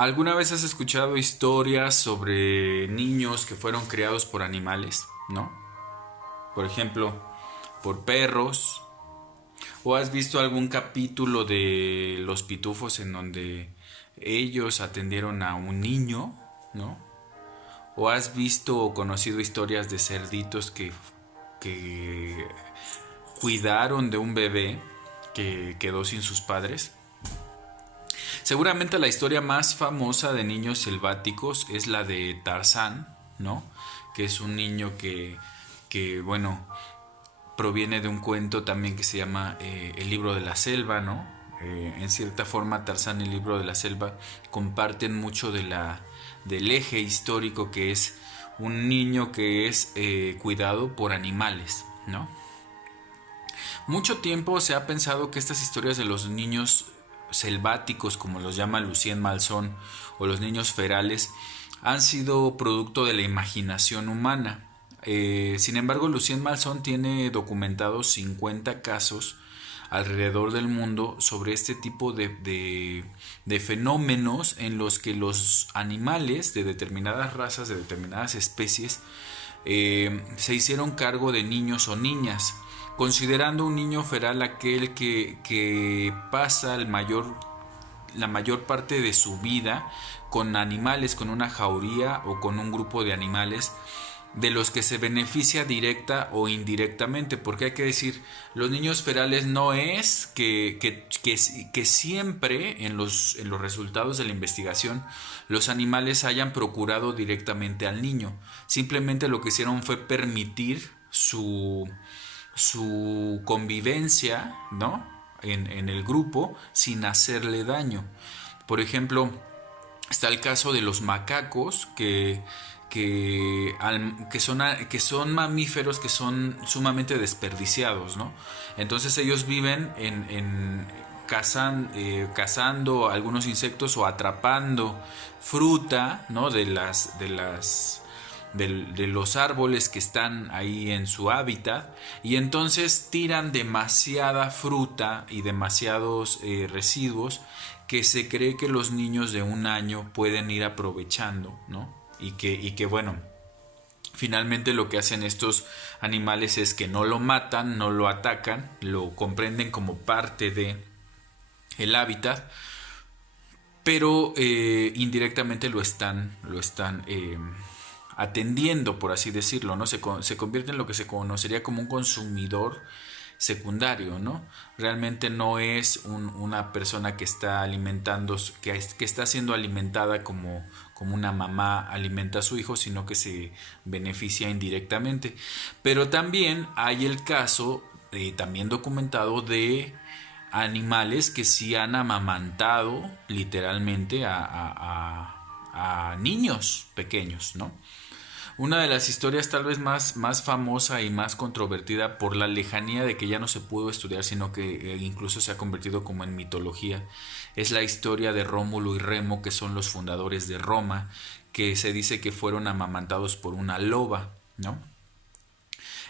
¿Alguna vez has escuchado historias sobre niños que fueron criados por animales, no? Por ejemplo, por perros. ¿O has visto algún capítulo de Los Pitufos en donde ellos atendieron a un niño, no? ¿O has visto o conocido historias de cerditos que cuidaron de un bebé que quedó sin sus padres? Seguramente la historia más famosa de niños selváticos es la de Tarzán, ¿no? Que es un niño bueno, proviene de un cuento también que se llama El libro de la selva, ¿no? En cierta forma Tarzán y el libro de la selva comparten mucho del eje histórico que es un niño que es cuidado por animales, ¿no? Mucho tiempo se ha pensado que estas historias de los niños selváticos, como los llama Lucien Malzón, o los niños ferales, han sido producto de la imaginación humana. Sin embargo, Lucien Malzón tiene documentados 50 casos alrededor del mundo sobre este tipo de fenómenos en los que los animales de determinadas razas, de determinadas especies, se hicieron cargo de niños o niñas, considerando un niño feral aquel que pasa la mayor parte de su vida con animales, con una jauría o con un grupo de animales de los que se beneficia directa o indirectamente, porque hay que decir, los niños ferales no es que siempre en los resultados de la investigación los animales hayan procurado directamente al niño, simplemente lo que hicieron fue permitir su convivencia, ¿no? En el grupo sin hacerle daño. Por ejemplo, está el caso de los macacos que son mamíferos que son sumamente desperdiciados, ¿no? Entonces ellos viven cazando algunos insectos o atrapando fruta, ¿no? De los árboles que están ahí en su hábitat, y entonces tiran demasiada fruta y demasiados residuos que se cree que los niños de un año pueden ir aprovechando, ¿no? Y que bueno, finalmente lo que hacen estos animales es que no lo matan, no lo atacan, lo comprenden como parte de el hábitat, pero indirectamente lo están atendiendo, por así decirlo, ¿no? Se convierte en lo que se conocería como un consumidor secundario, ¿no? Realmente no es una persona que está alimentando, que está siendo alimentada como una mamá alimenta a su hijo, sino que se beneficia indirectamente. Pero también hay el caso, también documentado, de animales que sí han amamantado literalmente a niños pequeños, ¿no? Una de las historias tal vez más famosa y más controvertida por la lejanía de que ya no se pudo estudiar, sino que incluso se ha convertido como en mitología, es la historia de Rómulo y Remo, que son los fundadores de Roma, que se dice que fueron amamantados por una loba, ¿no?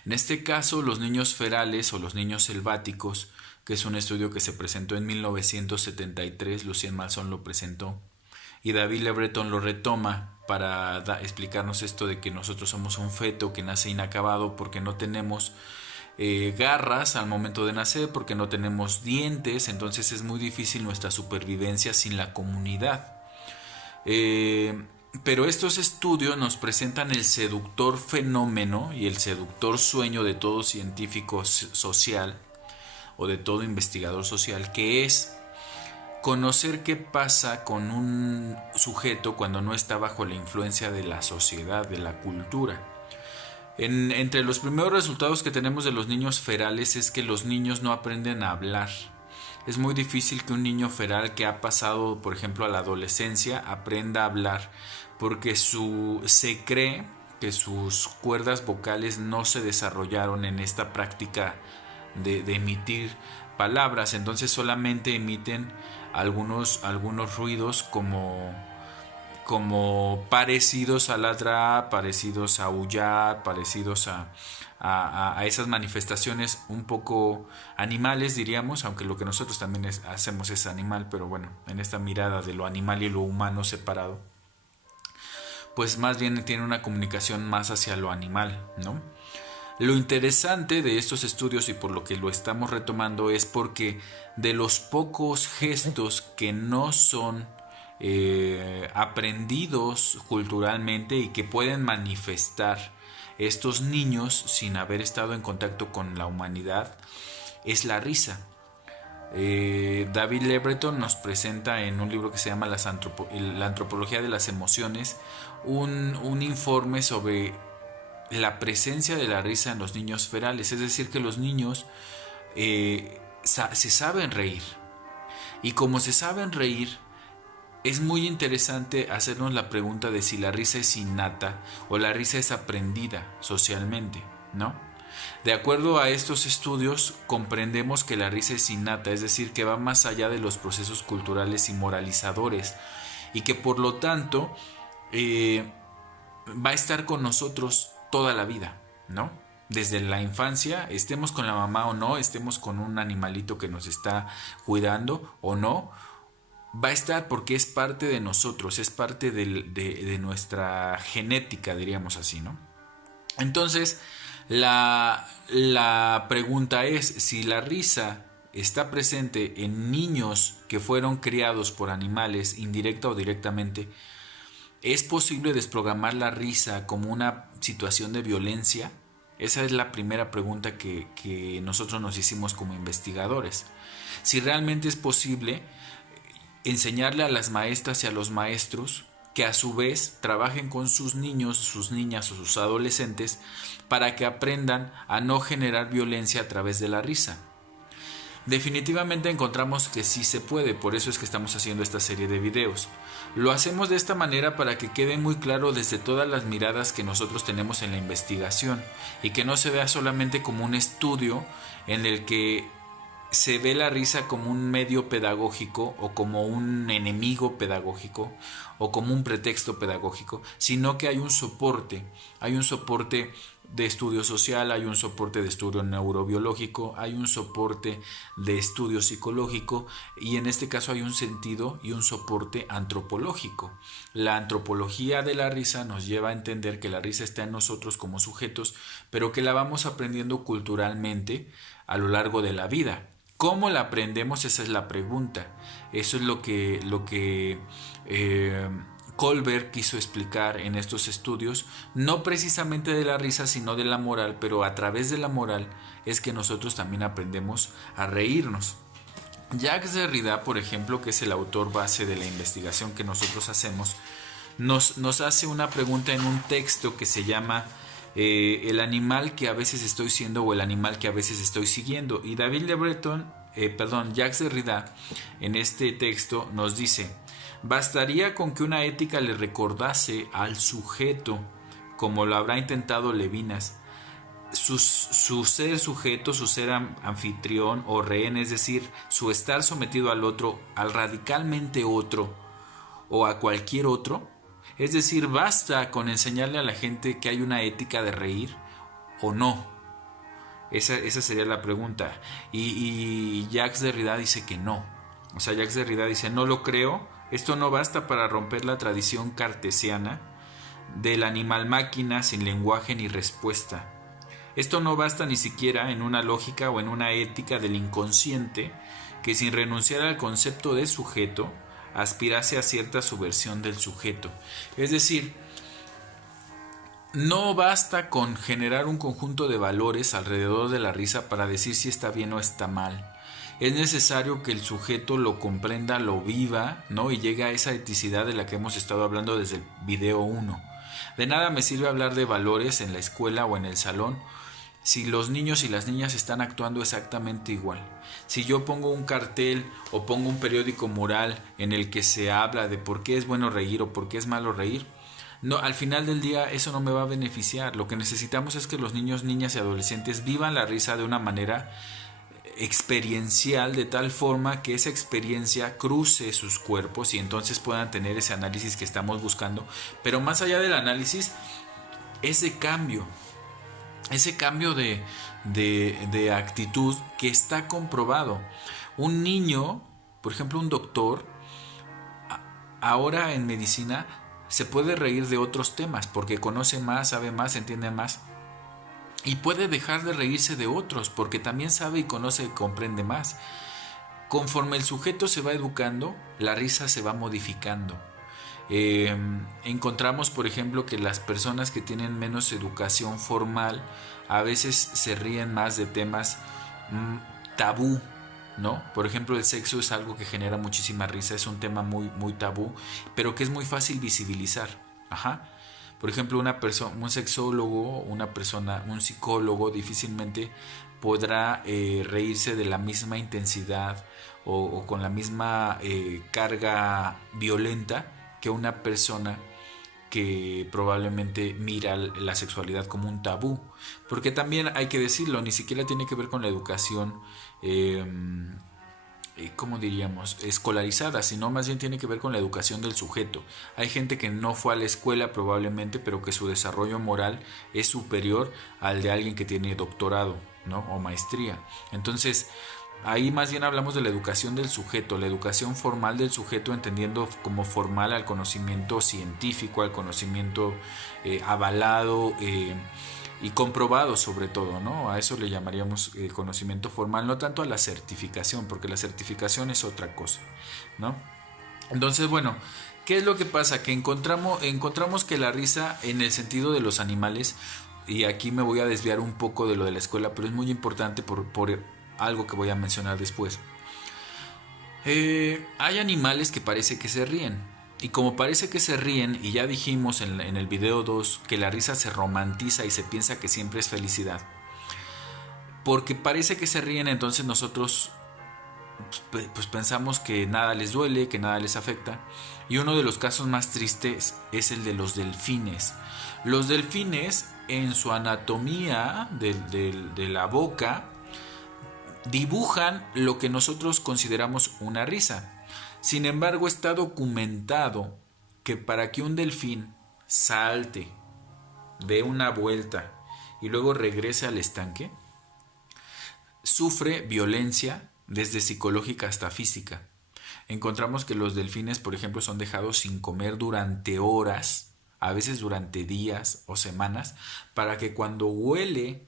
En este caso, los niños ferales o los niños selváticos, que es un estudio que se presentó en 1973, Lucien Malzón lo presentó, y David Le Breton lo retoma para explicarnos esto de que nosotros somos un feto que nace inacabado porque no tenemos garras al momento de nacer, porque no tenemos dientes, entonces es muy difícil nuestra supervivencia sin la comunidad. Pero estos estudios nos presentan el seductor fenómeno y el seductor sueño de todo científico social o de todo investigador social, que es conocer qué pasa con un sujeto cuando no está bajo la influencia de la sociedad, de la cultura. Entre los primeros resultados que tenemos de los niños ferales es que los niños no aprenden a hablar. Es muy difícil que un niño feral que ha pasado, por ejemplo, a la adolescencia aprenda a hablar, porque se cree que sus cuerdas vocales no se desarrollaron en esta práctica de emitir palabras, entonces solamente emiten algunos ruidos como parecidos a ladrar, parecidos a aullar, parecidos a esas manifestaciones un poco animales, diríamos, aunque lo que nosotros también hacemos es animal, pero bueno, en esta mirada de lo animal y lo humano separado, pues más bien tiene una comunicación más hacia lo animal, ¿no? Lo interesante de estos estudios y por lo que lo estamos retomando es porque de los pocos gestos que no son aprendidos culturalmente y que pueden manifestar estos niños sin haber estado en contacto con la humanidad es la risa. David Lebreton nos presenta en un libro que se llama La antropología de las emociones un informe sobre la presencia de la risa en los niños ferales, es decir, que los niños se saben reír, y como se saben reír, es muy interesante hacernos la pregunta de si la risa es innata o la risa es aprendida socialmente, ¿no? De acuerdo a estos estudios, comprendemos que la risa es innata, es decir, que va más allá de los procesos culturales y moralizadores, y que por lo tanto va a estar con nosotros toda la vida, ¿no? Desde la infancia, estemos con la mamá o no, estemos con un animalito que nos está cuidando o no, va a estar porque es parte de nosotros, es parte de nuestra genética, diríamos así, ¿no? Entonces, la pregunta es si la risa está presente en niños que fueron criados por animales, indirecta o directamente. ¿Es posible desprogramar la risa como una situación de violencia? Esa es la primera pregunta que nosotros nos hicimos como investigadores. Si realmente es posible enseñarle a las maestras y a los maestros que a su vez trabajen con sus niños, sus niñas o sus adolescentes para que aprendan a no generar violencia a través de la risa. Definitivamente encontramos que sí se puede, por eso es que estamos haciendo esta serie de videos. Lo hacemos de esta manera para que quede muy claro desde todas las miradas que nosotros tenemos en la investigación y que no se vea solamente como un estudio en el que se ve la risa como un medio pedagógico o como un enemigo pedagógico o como un pretexto pedagógico, sino que hay un soporte de estudio social, hay un soporte de estudio neurobiológico, hay un soporte de estudio psicológico y en este caso hay un sentido y un soporte antropológico. La antropología de la risa nos lleva a entender que la risa está en nosotros como sujetos, pero que la vamos aprendiendo culturalmente a lo largo de la vida. ¿Cómo la aprendemos? Esa es la pregunta. Eso es lo que Kohlberg quiso explicar en estos estudios, no precisamente de la risa, sino de la moral, pero a través de la moral es que nosotros también aprendemos a reírnos. Jacques Derrida, por ejemplo, que es el autor base de la investigación que nosotros hacemos, nos hace una pregunta en un texto que se llama el animal que a veces estoy siendo o el animal que a veces estoy siguiendo. Y Jacques Derrida en este texto nos dice: bastaría con que una ética le recordase al sujeto, como lo habrá intentado Levinas, su ser sujeto, su ser anfitrión o rehén, es decir, su estar sometido al otro, al radicalmente otro o a cualquier otro. Es decir, basta con enseñarle a la gente que hay una ética de reír o no. Esa sería la pregunta. Y Jacques Derrida dice que no. O sea, Jacques Derrida dice: no lo creo. Esto no basta para romper la tradición cartesiana del animal máquina sin lenguaje ni respuesta. Esto no basta ni siquiera en una lógica o en una ética del inconsciente que, sin renunciar al concepto de sujeto, aspirase a cierta subversión del sujeto. Es decir, no basta con generar un conjunto de valores alrededor de la risa para decir si está bien o está mal. Es necesario que el sujeto lo comprenda, lo viva, ¿no? Y llegue a esa eticidad de la que hemos estado hablando desde el video 1. De nada me sirve hablar de valores en la escuela o en el salón si los niños y las niñas están actuando exactamente igual. Si yo pongo un cartel o pongo un periódico mural en el que se habla de por qué es bueno reír o por qué es malo reír, no, al final del día eso no me va a beneficiar. Lo que necesitamos es que los niños, niñas y adolescentes vivan la risa de una manera experiencial, de tal forma que esa experiencia cruce sus cuerpos y entonces puedan tener ese análisis que estamos buscando. Pero más allá del análisis, ese cambio de actitud que está comprobado. Un niño, por ejemplo un doctor, ahora en medicina se puede reír de otros temas porque conoce más, sabe más, entiende más. Y puede dejar de reírse de otros porque también sabe y conoce y comprende más. Conforme el sujeto se va educando, la risa se va modificando. Encontramos, por ejemplo, que las personas que tienen menos educación formal a veces se ríen más de temas tabú, ¿no? Por ejemplo, el sexo es algo que genera muchísima risa, es un tema muy, muy tabú, pero que es muy fácil visibilizar. Ajá. Por ejemplo, un sexólogo, un psicólogo difícilmente podrá reírse de la misma intensidad o con la misma carga violenta que una persona que probablemente mira la sexualidad como un tabú. Porque también hay que decirlo, ni siquiera tiene que ver con la educación, ¿cómo diríamos?, escolarizada, sino más bien tiene que ver con la educación del sujeto. Hay gente que no fue a la escuela probablemente, pero que su desarrollo moral es superior al de alguien que tiene doctorado, ¿no?, o maestría. Entonces, ahí más bien hablamos de la educación del sujeto, la educación formal del sujeto, entendiendo como formal al conocimiento científico, al conocimiento avalado y comprobado sobre todo, ¿no? A eso le llamaríamos conocimiento formal, no tanto a la certificación, porque la certificación es otra cosa, ¿no? Entonces, bueno, ¿qué es lo que pasa? Que encontramos que la risa en el sentido de los animales, y aquí me voy a desviar un poco de lo de la escuela, pero es muy importante por algo que voy a mencionar después. Hay animales que parece que se ríen. Y como parece que se ríen, y ya dijimos en el video 2 que la risa se romantiza y se piensa que siempre es felicidad. Porque parece que se ríen, entonces nosotros pues pensamos que nada les duele, que nada les afecta. Y uno de los casos más tristes es el de los delfines. Los delfines, en su anatomía de la boca, dibujan lo que nosotros consideramos una risa. Sin embargo, está documentado que para que un delfín salte, dé una vuelta y luego regrese al estanque, sufre violencia desde psicológica hasta física. Encontramos que los delfines, por ejemplo, son dejados sin comer durante horas, a veces durante días o semanas, para que cuando huele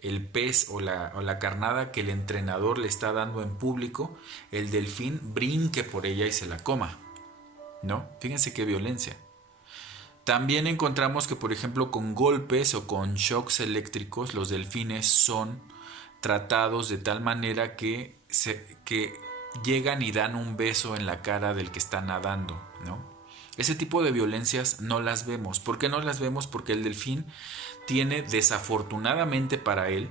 el pez o la carnada que el entrenador le está dando en público, el delfín brinque por ella y se la coma, ¿no? Fíjense qué violencia. También encontramos que, por ejemplo, con golpes o con shocks eléctricos, los delfines son tratados de tal manera que llegan y dan un beso en la cara del que está nadando, ¿no? Ese tipo de violencias no las vemos. ¿Por qué no las vemos? Porque el delfín tiene, desafortunadamente para él,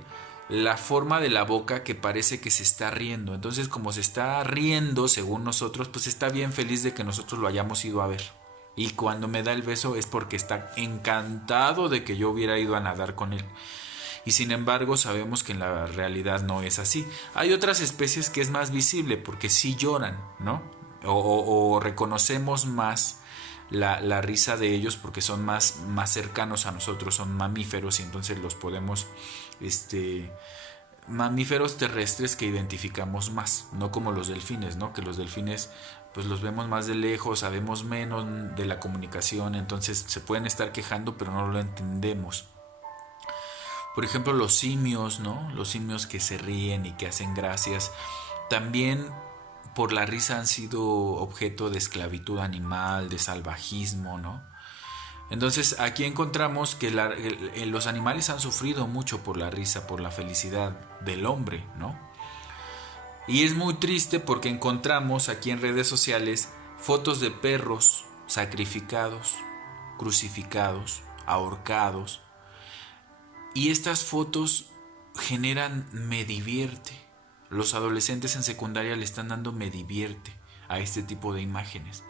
la forma de la boca que parece que se está riendo. Entonces, como se está riendo, según nosotros, pues está bien feliz de que nosotros lo hayamos ido a ver. Y cuando me da el beso es porque está encantado de que yo hubiera ido a nadar con él. Y sin embargo sabemos que en la realidad no es así. Hay otras especies que es más visible porque sí lloran, ¿no? O reconocemos más la risa de ellos porque son más cercanos a nosotros, son mamíferos y entonces los podemos, mamíferos terrestres que identificamos más, no como los delfines, ¿no? Que los delfines pues los vemos más de lejos, sabemos menos de la comunicación, entonces se pueden estar quejando pero no lo entendemos. Por ejemplo, los simios, ¿no? Los simios que se ríen y que hacen gracias, también por la risa han sido objeto de esclavitud animal, de salvajismo, ¿no? Entonces aquí encontramos que los animales han sufrido mucho por la risa, por la felicidad del hombre, ¿no? Y es muy triste porque encontramos aquí en redes sociales fotos de perros sacrificados, crucificados, ahorcados. Y estas fotos generan me divierte. Los adolescentes en secundaria le están dando me divierte a este tipo de imágenes.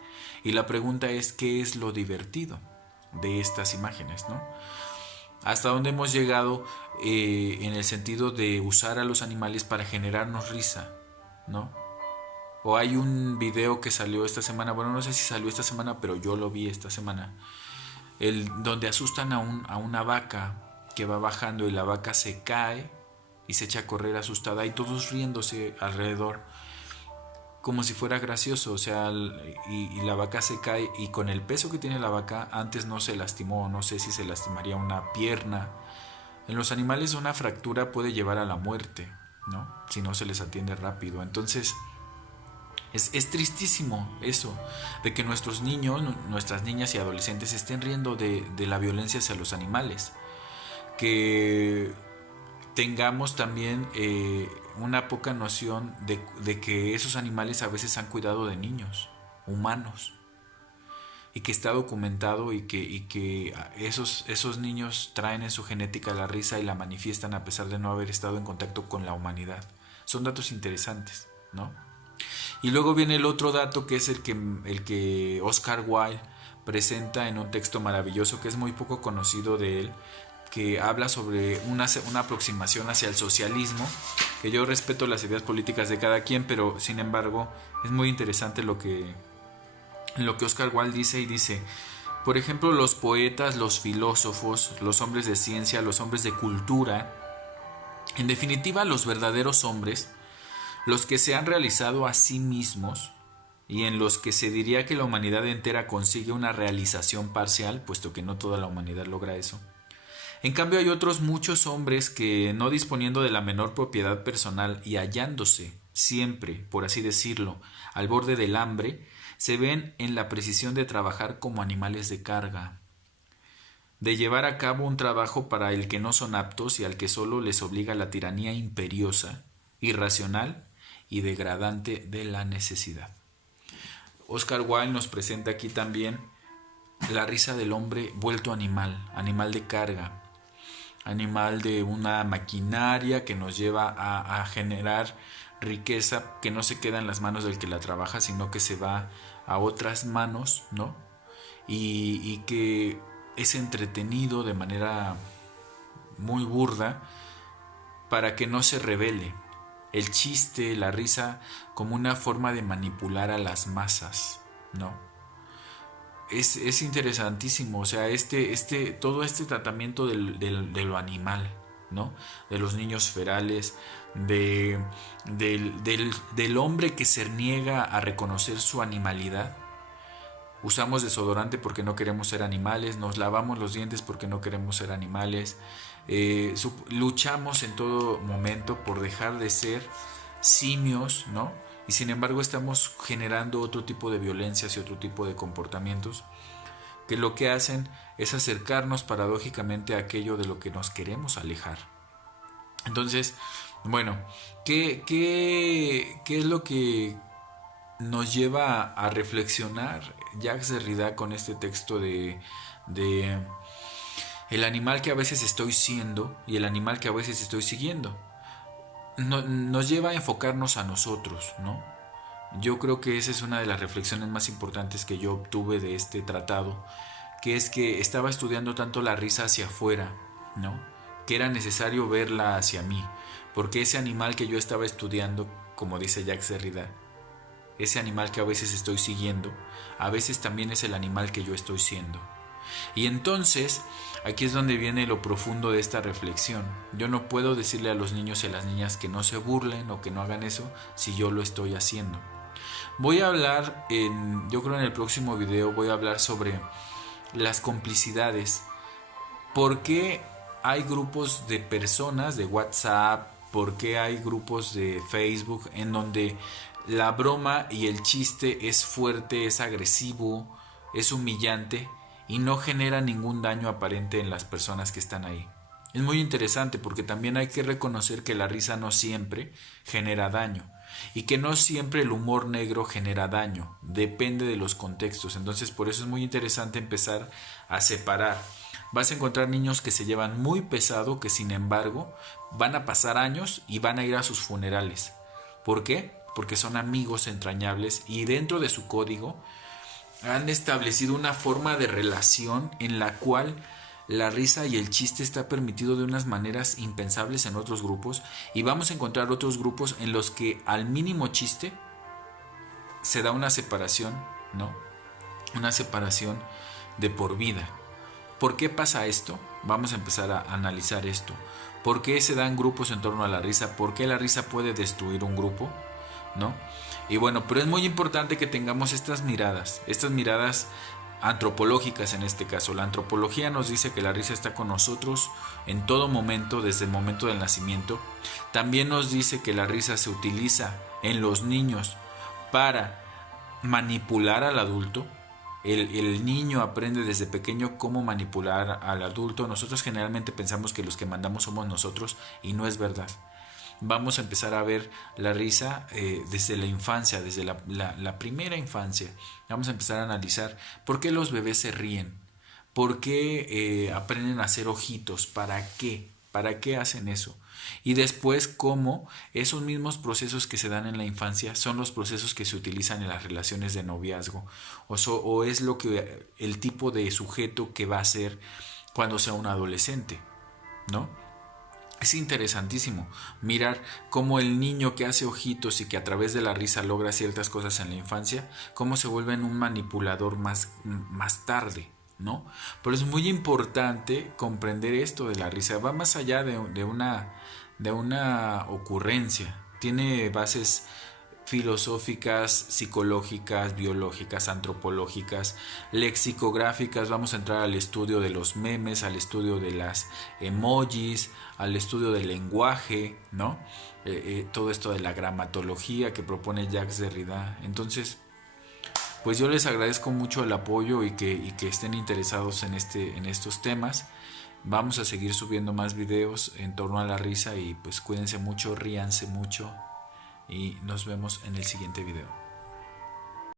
Y la pregunta es, ¿qué es lo divertido de estas imágenes, no? hasta dónde hemos llegado en el sentido de usar a los animales para generarnos risa, ¿no? O hay un video que salió esta semana, bueno, no sé si salió esta semana, pero yo lo vi esta semana, donde asustan a una vaca que va bajando y la vaca se cae y se echa a correr asustada y todos riéndose alrededor como si fuera gracioso, o sea, y la vaca se cae y con el peso que tiene la vaca antes no se lastimó, no sé si se lastimaría una pierna. En los animales una fractura puede llevar a la muerte, ¿no? Si no se les atiende rápido. Entonces es tristísimo eso, de que nuestros niños, nuestras niñas y adolescentes estén riendo de la violencia hacia los animales. Que tengamos también una poca noción de que esos animales a veces han cuidado de niños humanos y que está documentado y que esos niños traen en su genética la risa y la manifiestan a pesar de no haber estado en contacto con la humanidad. Son datos interesantes, ¿no? Y luego viene el otro dato que es el que Oscar Wilde presenta en un texto maravilloso que es muy poco conocido de él, que habla sobre una aproximación hacia el socialismo, que yo respeto las ideas políticas de cada quien, pero sin embargo es muy interesante lo que Oscar Wilde dice, y dice, por ejemplo, los poetas, los filósofos, los hombres de ciencia, los hombres de cultura, en definitiva los verdaderos hombres, los que se han realizado a sí mismos y en los que se diría que la humanidad entera consigue una realización parcial, puesto que no toda la humanidad logra eso. En cambio hay otros muchos hombres que, no disponiendo de la menor propiedad personal y hallándose siempre, por así decirlo, al borde del hambre, se ven en la precisión de trabajar como animales de carga, de llevar a cabo un trabajo para el que no son aptos y al que solo les obliga la tiranía imperiosa, irracional y degradante de la necesidad. Oscar Wilde nos presenta aquí también la risa del hombre vuelto animal, animal de carga, animal de una maquinaria que nos lleva a generar riqueza que no se queda en las manos del que la trabaja, sino que se va a otras manos, ¿no? Y que es entretenido de manera muy burda para que no se revele. El chiste, la risa, como una forma de manipular a las masas, ¿no? Es interesantísimo, o sea, todo este tratamiento de lo animal, ¿no? De los niños ferales, del hombre que se niega a reconocer su animalidad. Usamos desodorante porque no queremos ser animales, nos lavamos los dientes porque no queremos ser animales, luchamos en todo momento por dejar de ser simios, ¿no? Y sin embargo estamos generando otro tipo de violencias y otro tipo de comportamientos que lo que hacen es acercarnos paradójicamente a aquello de lo que nos queremos alejar. Entonces, bueno, ¿qué es lo que nos lleva a reflexionar Jacques Derrida con este texto de el animal que a veces estoy siendo y el animal que a veces estoy siguiendo? Nos lleva a enfocarnos a nosotros, ¿no? Yo creo que esa es una de las reflexiones más importantes que yo obtuve de este tratado, que es que estaba estudiando tanto la risa hacia afuera, ¿no? Que era necesario verla hacia mí, porque ese animal que yo estaba estudiando, como dice Jacques Derrida, ese animal que a veces estoy siguiendo, a veces también es el animal que yo estoy siendo. Y entonces, aquí es donde viene lo profundo de esta reflexión. Yo no puedo decirle a los niños y a las niñas que no se burlen o que no hagan eso si yo lo estoy haciendo. Voy a hablar, yo creo en el próximo video voy a hablar sobre las complicidades. ¿Por qué hay grupos de personas de WhatsApp? ¿Por qué hay grupos de Facebook en donde la broma y el chiste es fuerte, es agresivo, es humillante y no genera ningún daño aparente en las personas que están ahí? Es muy interesante porque también hay que reconocer que la risa no siempre genera daño y que no siempre el humor negro genera daño, depende de los contextos. Entonces por eso es muy interesante empezar a separar. Vas a encontrar niños que se llevan muy pesado, que sin embargo van a pasar años y van a ir a sus funerales. ¿Por qué? Porque son amigos entrañables y dentro de su código han establecido una forma de relación en la cual la risa y el chiste está permitido de unas maneras impensables en otros grupos, y vamos a encontrar otros grupos en los que al mínimo chiste se da una separación, ¿no? Una separación de por vida. ¿Por qué pasa esto? Vamos a empezar a analizar esto. ¿Por qué se dan grupos en torno a la risa? ¿Por qué la risa puede destruir un grupo? ¿No? Y bueno, pero es muy importante que tengamos estas miradas antropológicas en este caso. La antropología nos dice que la risa está con nosotros en todo momento, desde el momento del nacimiento. También nos dice que la risa se utiliza en los niños para manipular al adulto. El niño aprende desde pequeño cómo manipular al adulto. Nosotros generalmente pensamos que los que mandamos somos nosotros, y no es verdad. Vamos a empezar a ver la risa desde la infancia, desde la primera infancia. Vamos a empezar a analizar por qué los bebés se ríen, por qué aprenden a hacer ojitos, para qué hacen eso. Y después cómo esos mismos procesos que se dan en la infancia son los procesos que se utilizan en las relaciones de noviazgo, o es lo que el tipo de sujeto que va a ser cuando sea un adolescente, ¿no? Es interesantísimo mirar cómo el niño que hace ojitos y que a través de la risa logra ciertas cosas en la infancia, cómo se vuelve un manipulador más tarde, ¿no? Pero es muy importante comprender esto de la risa. Va más allá de una ocurrencia. Tiene bases filosóficas, psicológicas, biológicas, antropológicas, lexicográficas. Vamos a entrar al estudio de los memes, al estudio de las emojis, al estudio del lenguaje, ¿no? Todo esto de la gramatología que propone Jacques Derrida. Entonces, pues yo les agradezco mucho el apoyo y que estén interesados en estos temas. Vamos a seguir subiendo más videos en torno a la risa, y pues cuídense mucho, ríanse mucho, y nos vemos en el siguiente video.